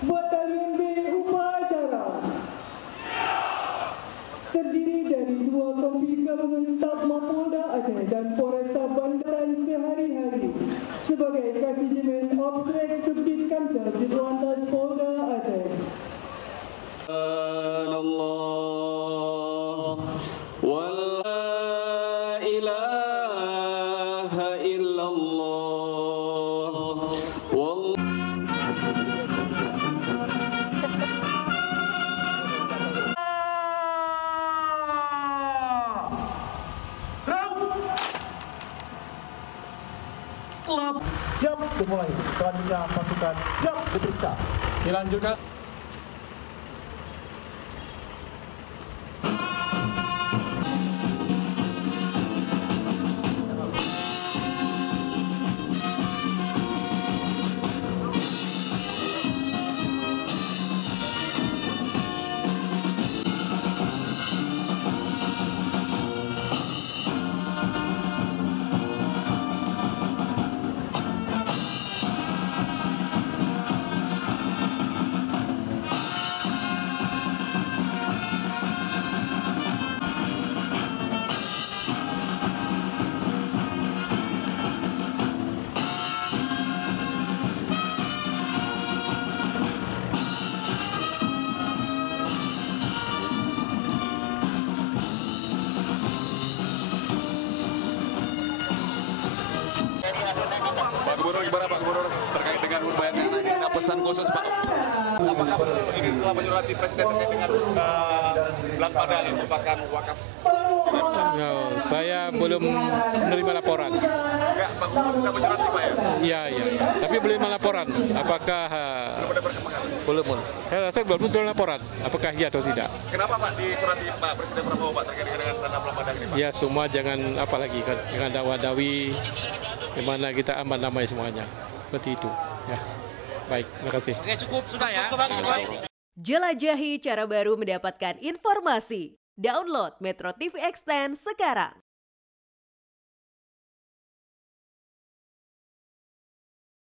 Batalion B upacara terdiri dari 2 kompi gabungan staf Mapolda Aceh dan Polresta Bandaran sehari-hari sebagai Kasijemen Obstrek Subdit Kamsel di Lantas Polda Aceh. Allah wa la ilaha illallah wal siap dimulai. Selanjutnya pasukan siap diperiksa. Dilanjutkan. Pak Gubernur, gimana Pak Gubernur terkait dengan urban ini? Ada pesan khusus Pak? Apakah ini telah menyurati Presiden terkait dengan Blang Pada yang merupakan wakaf? No, saya belum menerima laporan. Enggak, Pak Gubernur sudah menyurati Pak ya? Iya. Tapi belum menerima laporan. Apakah Belum ada perkembangan? belum? Saya rasa belum menerima laporan. Apakah iya atau tidak? Kenapa Pak disurati Pak Presiden Prabowo Pak terkait dengan tanda Blang Pada ini Pak? Ya semua jangan apalagi kan dengan dawa-dawi, di mana kita aman damai semuanya. Seperti itu. Ya. Baik, terima kasih. Oke, cukup sudah ya. Cukup. Jelajahi cara baru mendapatkan informasi. Download Metro TV Extend sekarang.